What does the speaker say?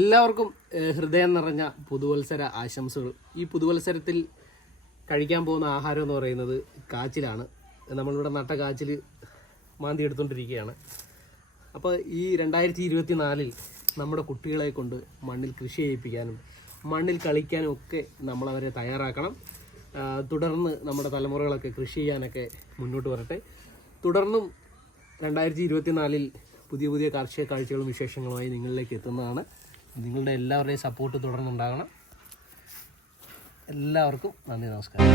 എല്ലാവർക്കും ഹൃദയം നിറഞ്ഞ പുതുവത്സര ആശംസകൾ. ഈ പുതുവത്സരത്തിൽ കഴിക്കാൻ പോകുന്ന ആഹാരം എന്ന് പറയുന്നത് കാച്ചിലാണ്. നമ്മളിവിടെ നട്ട കാച്ചിൽ മാന്തി എടുത്തുകൊണ്ടിരിക്കുകയാണ്. അപ്പോൾ ഈ 2024 നമ്മുടെ കുട്ടികളെ കൊണ്ട് മണ്ണിൽ കൃഷി ചെയ്യിപ്പിക്കാനും മണ്ണിൽ കളിക്കാനും ഒക്കെ നമ്മളവരെ തയ്യാറാക്കണം. തുടർന്ന് നമ്മുടെ തലമുറകളൊക്കെ കൃഷി ചെയ്യാനൊക്കെ മുന്നോട്ട് വരട്ടെ. തുടർന്നും 2024 പുതിയ കാർഷിക കാഴ്ചകളും വിശേഷങ്ങളുമായി നിങ്ങളിലേക്ക് എത്തുന്നതാണ്. നിങ്ങളുടെ എല്ലാവരുടെയും സപ്പോർട്ട് തുടർന്നുണ്ടാകണം. എല്ലാവർക്കും നന്ദി, നമസ്കാരം.